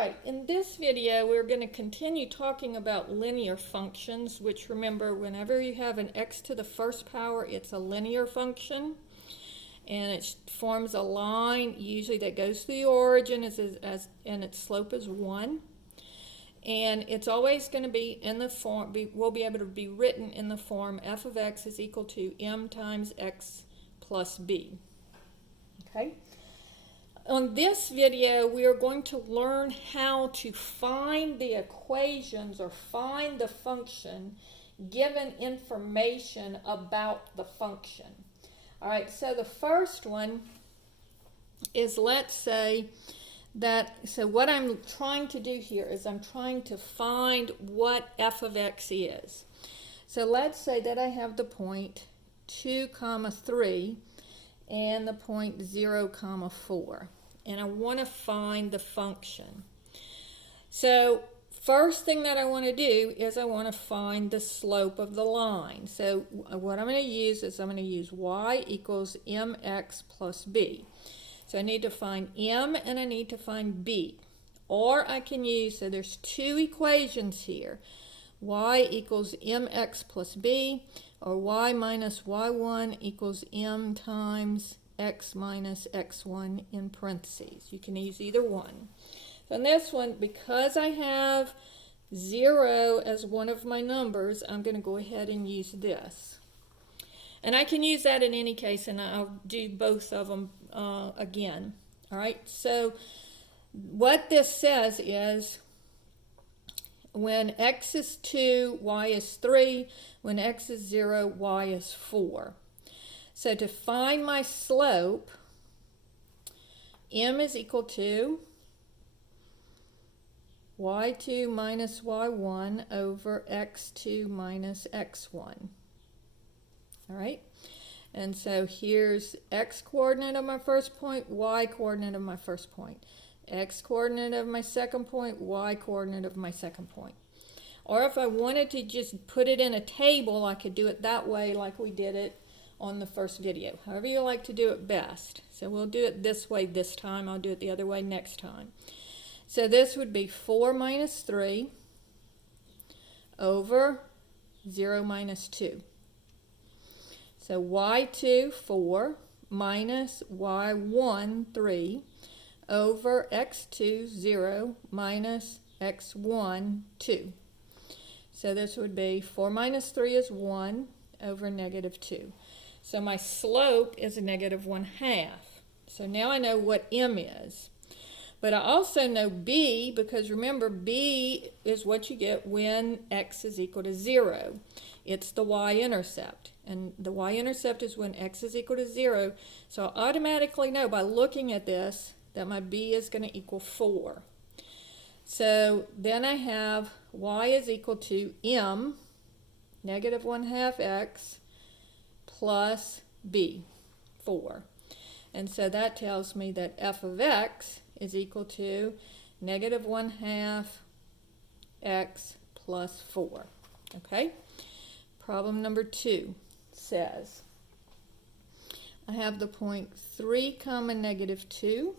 right, in this video we're going to continue talking about linear functions, which remember whenever you have an x to the first power it's a linear function and it forms a line usually that goes through the origin and its slope is 1. And it's always going to be in the form, will be able to be written in the form f of x is equal to m times x plus b. Okay? On this video, we are going to learn how to find the equations or find the function given information about the function. All right, so the first one is, let's say that, so what I'm trying to do here is I'm trying to find what f of x is. So let's say that I have the point 2, 3 and the point 0, 4. And I want to find the function. So first thing that I want to do is I want to find the slope of the line. So what I'm going to use is I'm going to use y equals mx plus b. So I need to find m and I need to find b. Or I can use, so there's two equations here. Y equals mx plus b, or y minus y1 equals m times x minus x1 in parentheses. You can use either one. So in this one, because I have 0 as one of my numbers, I'm going to go ahead and use this. And I can use that in any case, and I'll do both of them again. All right, so what this says is when x is 2, y is 3. When x is 0, y is 4. So to find my slope, m is equal to y2 minus y1 over x2 minus x1. All right, and so here's x coordinate of my first point, y coordinate of my first point, x coordinate of my second point, y coordinate of my second point. Or if I wanted to just put it in a table, I could do it that way like we did it on the first video. However you like to do it best. So we'll do it this way this time. I'll do it the other way next time. So this would be 4 minus 3 over 0 minus 2. So y2, 4, minus y1, 3, over x2, 0, minus x1, 2. So this would be 4 minus 3 is 1 over negative 2. So my slope is a negative 1/2. So now I know what m is. But I also know b, because remember b is what you get when x is equal to 0. It's the y-intercept. And the y-intercept is when x is equal to 0. So I automatically know by looking at this that my b is going to equal 4. So then I have y is equal to m, negative 1/2 x, plus b, 4. And so that tells me that f of x is equal to negative 1/2 x plus 4. Okay? Problem number 2 says I have the point 3, negative 2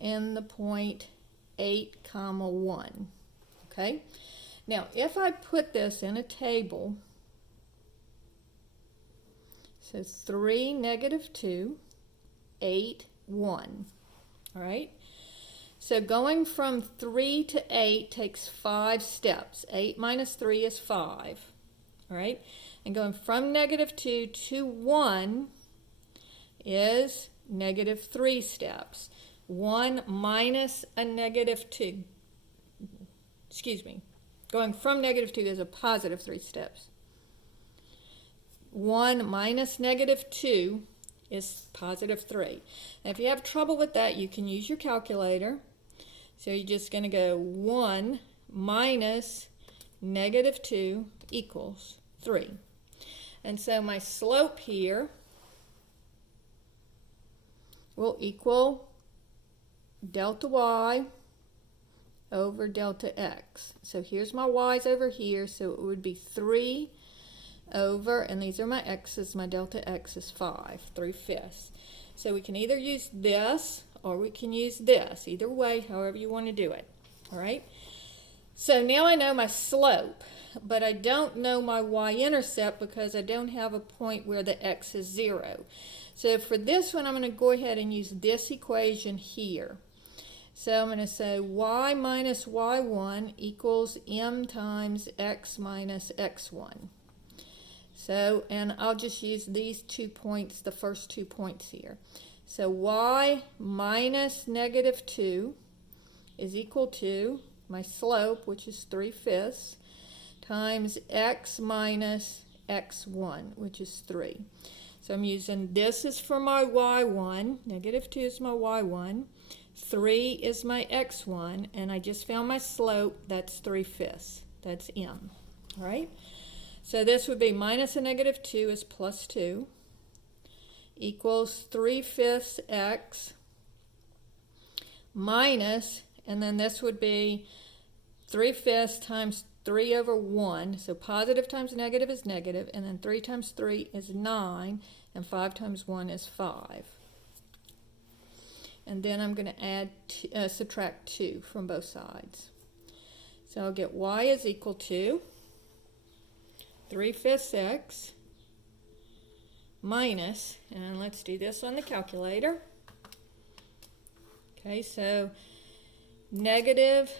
and the point 8, 1. Okay? Now, if I put this in a table, so 3, negative 2, 8, 1. All right? So going from 3 to 8 takes 5 steps. 8 minus 3 is 5. All right? And going from negative 2 to 1 is negative 3 steps. 1 minus a negative 2. Excuse me. Going from negative 2 is a positive 3 steps. 1 minus negative 2 is positive 3. Now, if you have trouble with that, you can use your calculator. So you're just going to go 1 minus negative 2 equals 3. And so my slope here will equal delta y over delta x. So here's my y's over here, so it would be 3 over, and these are my x's, my delta x is 5, 3/5. So we can either use this or we can use this. Either way, however you want to do it. All right. So now I know my slope, but I don't know my y-intercept because I don't have a point where the x is 0. So for this one, I'm going to go ahead and use this equation here. So I'm going to say y minus y1 equals m times x minus x1. So, and I'll just use these 2 points, the first 2 points here. So y minus negative 2 is equal to my slope, which is 3/5, times x minus x1, which is 3. So I'm using this is for my y1, negative 2 is my y1, 3 is my x1, and I just found my slope, that's 3/5, that's m. All right? So this would be minus a negative 2 is plus 2, equals 3/5 x minus, and then this would be 3/5 times 3 over 1. So positive times negative is negative, and then 3 times 3 is 9, and 5 times 1 is 5. And then I'm going to add subtract 2 from both sides. So I'll get y is equal to 3/5 x minus, and let's do this on the calculator. Okay, so negative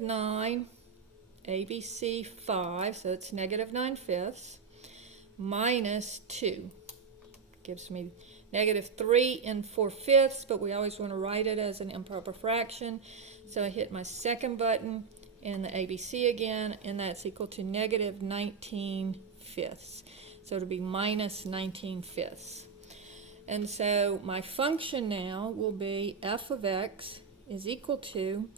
9 ABC 5, so it's negative 9/5 minus 2 gives me negative 3 4/5, but we always want to write it as an improper fraction. So I hit my second button in the ABC again, and that's equal to negative 19/5. So it'll be minus 19/5. And so my function now will be f of x is equal to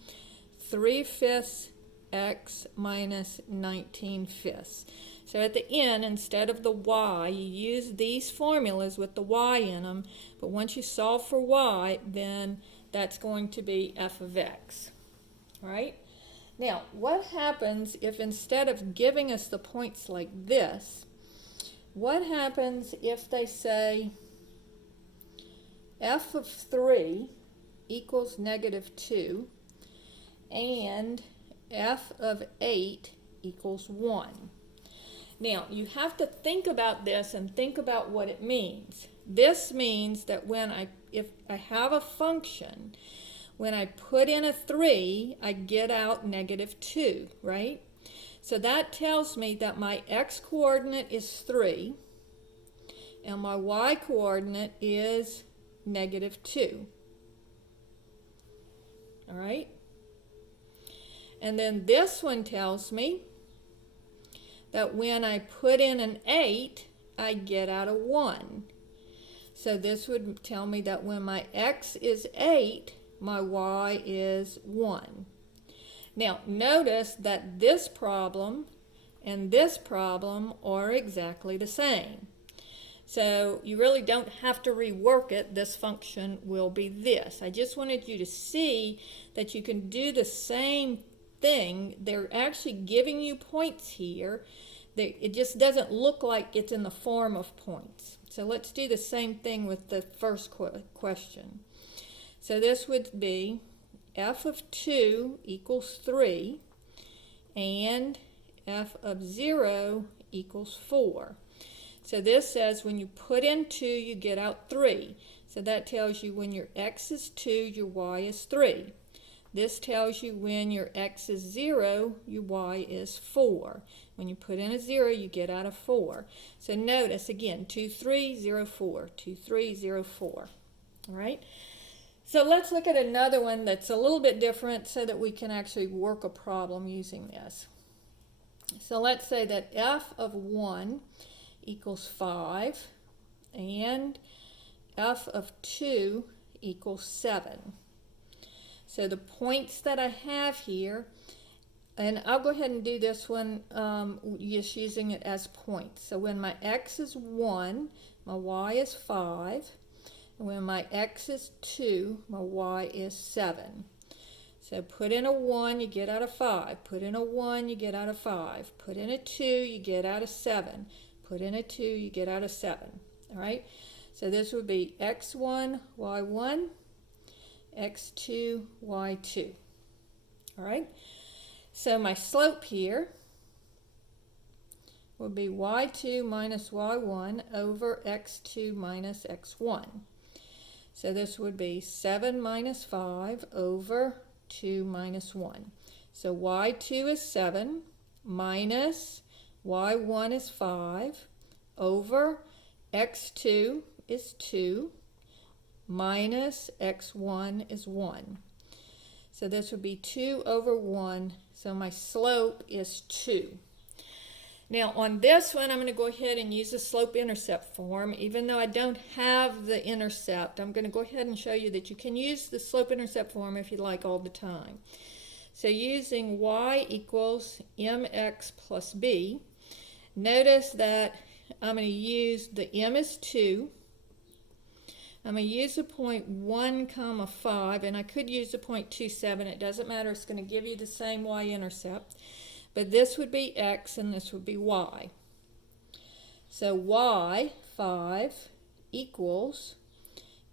3/5 x minus 19/5. So at the end, instead of the y, you use these formulas with the y in them, but once you solve for y, then that's going to be f of x. All right? Now, what happens if instead of giving us the points like this, what happens if they say f of 3 equals negative 2 and f of 8 equals 1? Now, you have to think about this and think about what it means. This means that if I have a function, when I put in a 3, I get out negative 2, right? So that tells me that my x-coordinate is 3 and my y-coordinate is negative 2. All right? And then this one tells me that when I put in an 8, I get out a 1. So this would tell me that when my x is 8, my y is 1. Now, notice that this problem and this problem are exactly the same. So you really don't have to rework it. This function will be this. I just wanted you to see that you can do the same thing. They're actually giving you points here. It just doesn't look like it's in the form of points. So let's do the same thing with the first question. So this would be f of 2 equals 3 and f of 0 equals 4. So this says when you put in 2, you get out 3. So that tells you when your x is 2, your y is 3. This tells you when your x is 0, your y is 4. When you put in a 0, you get out a 4. So notice again, 2, 3, 0, 4, 2, 3, 0, 4. All right? So let's look at another one that's a little bit different so that we can actually work a problem using this. So let's say that f of 1 equals 5 and f of 2 equals 7. So the points that I have here, and I'll go ahead and do this one just using it as points. So when my x is 1, my y is 5. And when my x is 2, my y is 7. So put in a 1, you get out a 5. Put in a 1, you get out a 5. Put in a 2, you get out a 7. Put in a 2, you get out a 7. All right? So this would be x1, y1, x2, y2. All right, so my slope here would be y2 minus y1 over x2 minus x1. So this would be 7 minus 5 over 2 minus 1. So y2 is 7 minus y1 is 5 over x2 is 2 minus x1 is 1. So this would be 2 over 1. So my slope is 2. Now on this one, I'm going to go ahead and use the slope-intercept form. Even though I don't have the intercept, I'm going to go ahead and show you that you can use the slope-intercept form if you like all the time. So using y equals mx plus b, notice that I'm going to use the m is 2. I'm going to use the point 1 comma 5, and I could use the point 27. It doesn't matter. It's going to give you the same y-intercept. But this would be x and this would be y. So y, 5, equals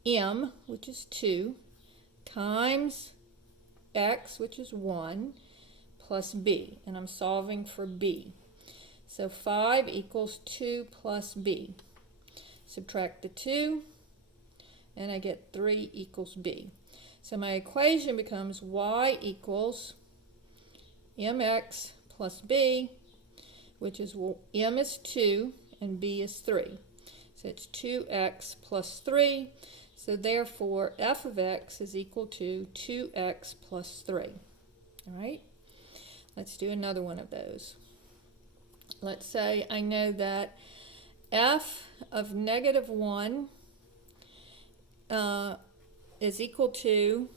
m, which is 2, times x, which is 1, plus b. And I'm solving for b. So 5 equals 2 plus b. Subtract the 2, and I get 3 equals b. So my equation becomes y equals mx plus b, which is m is 2 and b is 3. So it's 2x plus 3. So therefore, f of x is equal to 2x plus 3. All right? Let's do another one of those. Let's say I know that f of negative 1 is equal to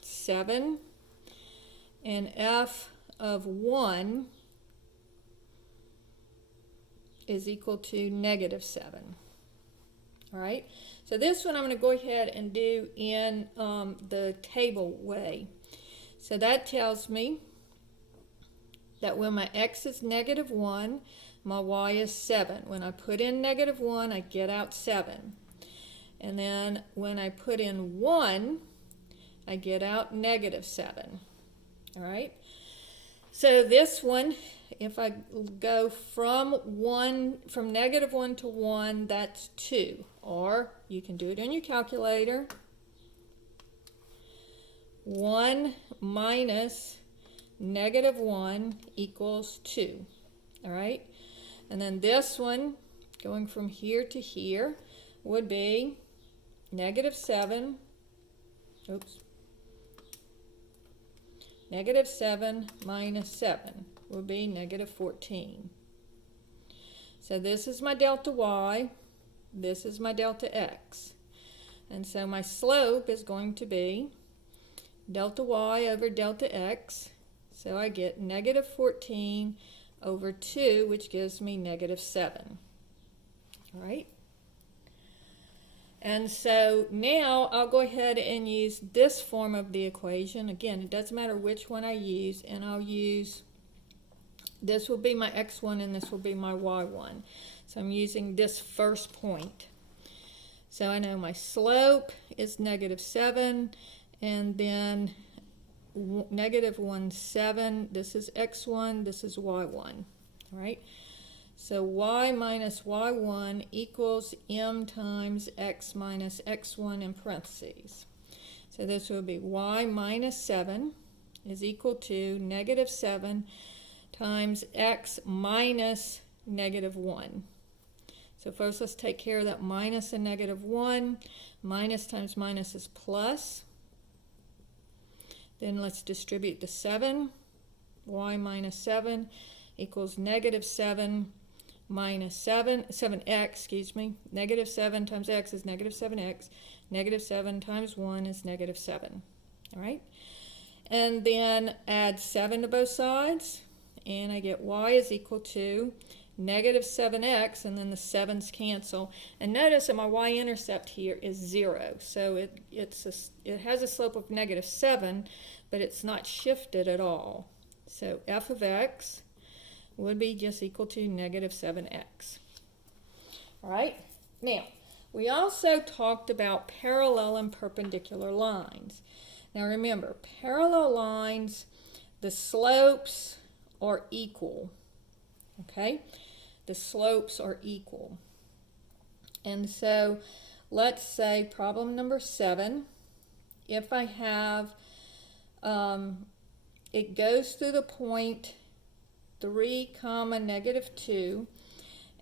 7, and f of 1 is equal to negative 7. All right, so this one I'm going to go ahead and do in the table way. So that tells me that when my x is negative 1, my y is 7. When I put in negative 1, I get out 7. And then when I put in 1, I get out negative 7. All right. So this one, if I go from negative 1 to 1, that's 2. Or you can do it in your calculator. 1 minus negative 1 equals 2. All right? And then this one, going from here to here, would be negative 7. Oops. Negative 7 minus 7 will be negative 14. So this is my delta y, this is my delta x. And so my slope is going to be delta y over delta x. So I get negative 14 over 2, which gives me negative 7. All right? And so now I'll go ahead and use this form of the equation. Again, it doesn't matter which one I use, and I'll use, this will be my x1 and this will be my y1. So I'm using this first point. So I know my slope is negative 7, and then negative 1, 7. This is x1, this is y1. All right? So y minus y1 equals m times x minus x1 in parentheses. So this will be y minus 7 is equal to negative 7 times x minus negative 1. So first let's take care of that minus and negative 1. Minus times minus is plus. Then let's distribute the 7. Y minus 7 equals negative 7 minus 7x, excuse me. Negative 7 times x is negative 7x. Negative 7 times 1 is negative 7. All right? And then add 7 to both sides, and I get y is equal to negative 7x, and then the 7's cancel. And notice that my y-intercept here is 0. So it has a slope of negative 7, but it's not shifted at all. So f of x would be just equal to negative 7x. All right? Now, we also talked about parallel and perpendicular lines. Now remember, parallel lines, the slopes are equal, okay? The slopes are equal. And so let's say problem number 7, if I have, it goes through the point 3 comma -2,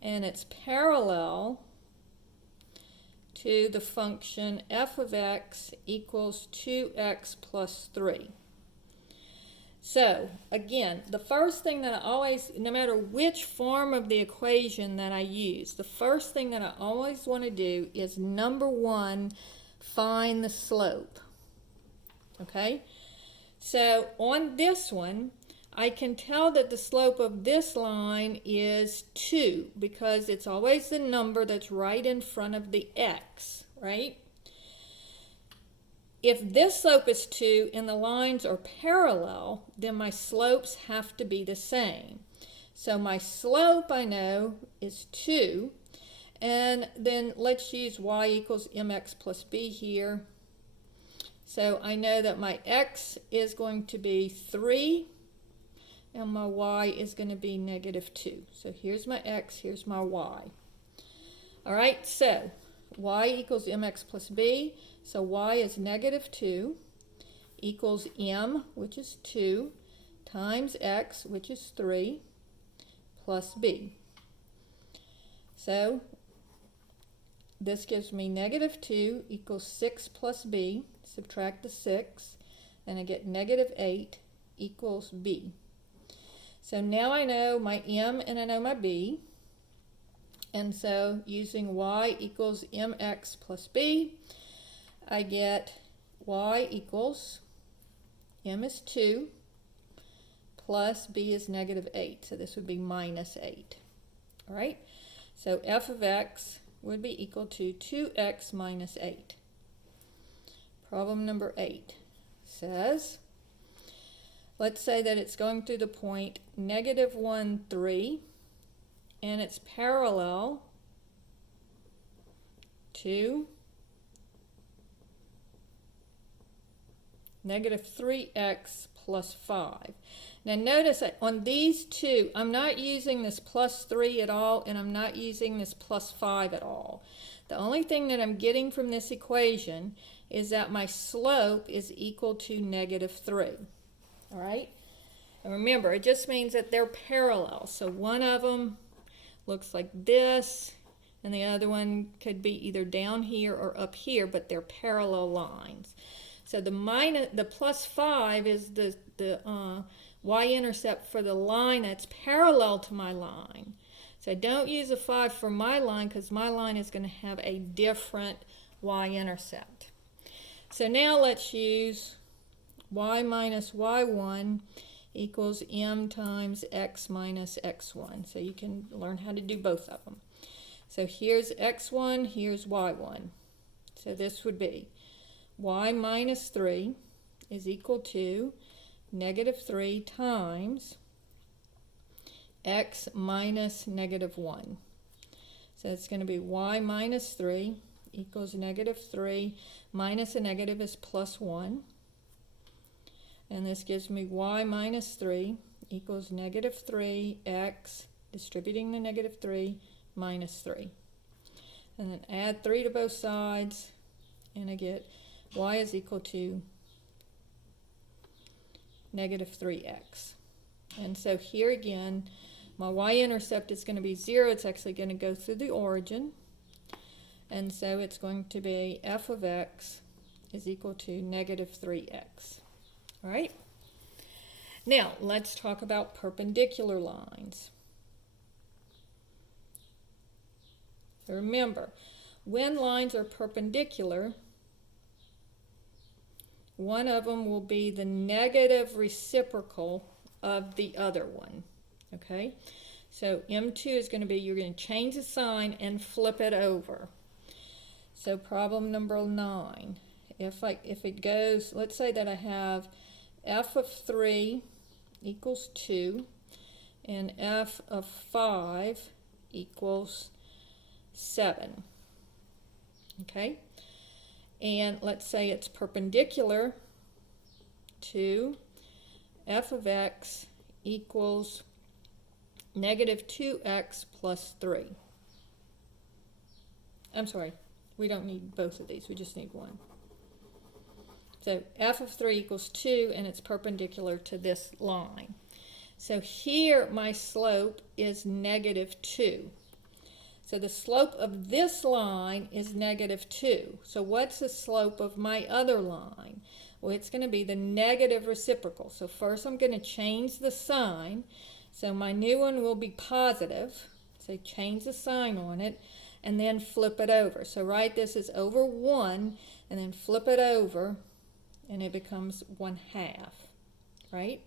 and it's parallel to the function f of x equals 2x plus 3. So again, the first thing that I always, no matter which form of the equation that I use, the first thing that I always want to do is number 1, find the slope. Okay? So on this one, I can tell that the slope of this line is 2 because it's always the number that's right in front of the x, right? If this slope is 2 and the lines are parallel, then my slopes have to be the same. So my slope, I know, is 2. And then let's use y equals mx plus b here. So I know that my x is going to be 3 and my y is going to be -2. So here's my x, here's my y. All right, so y equals mx plus b. So y is -2 equals m, which is 2, times x, which is 3, plus b. So this gives me -2 equals 6 plus b. Subtract the 6, and I get -8 equals b. So now I know my m and I know my b. And so using y equals mx plus b, I get y equals m is 2 plus b is -8. So this would be -8. All right? So f of x would be equal to 2x minus 8. Problem number 8 says, let's say that it's going through the point -1, 3, and it's parallel to -3x plus 5. Now notice that on these two, I'm not using this plus 3 at all, and I'm not using this plus 5 at all. The only thing that I'm getting from this equation is that my slope is equal to -3. All right? And remember, it just means that they're parallel. So one of them looks like this, and the other one could be either down here or up here, but they're parallel lines. So the plus 5 is the y-intercept for the line that's parallel to my line. So don't use a 5 for my line because my line is going to have a different y-intercept. So now let's use y minus y1 equals m times x minus x1. So you can learn how to do both of them. So here's x1, here's y1. So this would be y minus 3 is equal to -3 times x minus -1. So it's going to be y minus 3 equals -3 minus a negative is plus 1. And this gives me y minus 3 equals -3x, distributing the -3, minus 3. And then add 3 to both sides, and I get y is equal to -3x. And so here again, my y-intercept is going to be 0. It's actually going to go through the origin. And so it's going to be f of x is equal to -3x. All right? Now, let's talk about perpendicular lines. So remember, when lines are perpendicular, one of them will be the negative reciprocal of the other one. Okay? So M2 is going to be, you're going to change the sign and flip it over. So problem number 9. If it goes, let's say that I have f of 3 equals 2 and f of 5 equals 7. Okay? And let's say it's perpendicular to f of x equals negative 2x plus 3. I'm sorry, we don't need both of these, we just need one. So f of 3 equals 2, and it's perpendicular to this line. So here my slope is negative 2. So the slope of this line is negative 2. So what's the slope of my other line? Well, it's going to be the negative reciprocal. So first I'm going to change the sign. So my new one will be positive. So change the sign on it and then flip it over. So write this as over 1 and then flip it over and it becomes 1/2, right?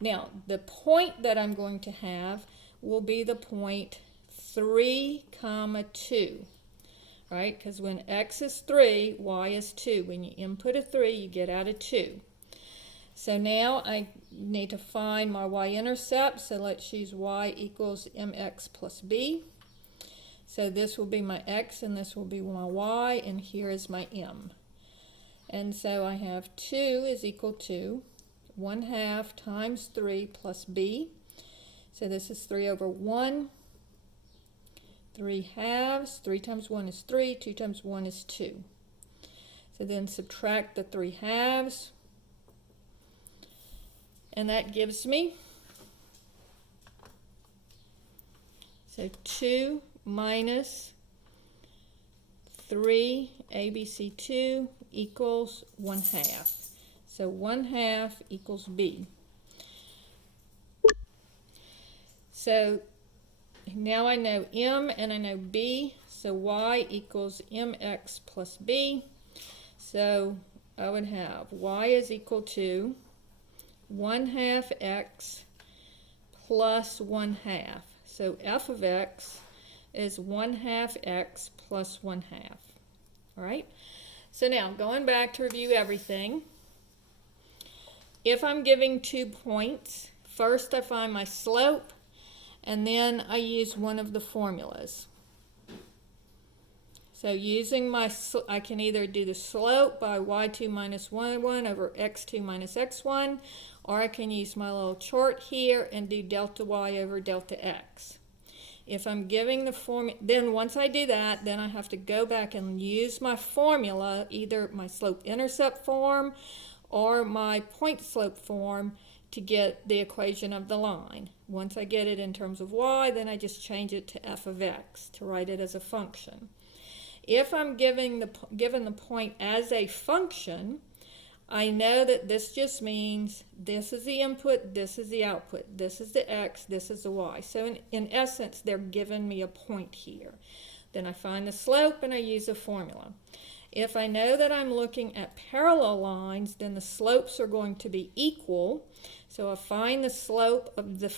Now the point that I'm going to have will be the point 3, 2, right? Because when x is 3, y is 2. When you input a 3, you get out a 2. So now I need to find my y-intercept. So let's use y equals mx plus b. So this will be my x and this will be my y, and here is my m. And so I have 2 is equal to 1/2 times 3 plus b. So this is 3 over 1. 3/2, 3 times 1 is 3, 2 times 1 is 2. So then subtract the 3/2, and that gives me, so 2 minus 3 ABC2 equals 1/2. So 1/2 equals B. So now I know m and I know b, so y equals mx plus b. So I would have y is equal to 1/2 x plus 1/2. So f of x is 1/2 x plus 1/2. All right? So now going back to review everything, if I'm giving 2 points, first I find my slope, and then I use one of the formulas. So using I can either do the slope by y2 minus y1 over x2 minus x1, or I can use my little chart here and do delta y over delta x. If I'm giving the formula, then once I do that, then I have to go back and use my formula, either my slope-intercept form or my point-slope form, to get the equation of the line. Once I get it in terms of y, then I just change it to f of x to write it as a function. If I'm given the point as a function, I know that this just means this is the input, this is the output, this is the x, this is the y. So in essence, they're giving me a point here. Then I find the slope and I use a formula. If I know that I'm looking at parallel lines, then the slopes are going to be equal. So I find the slope of the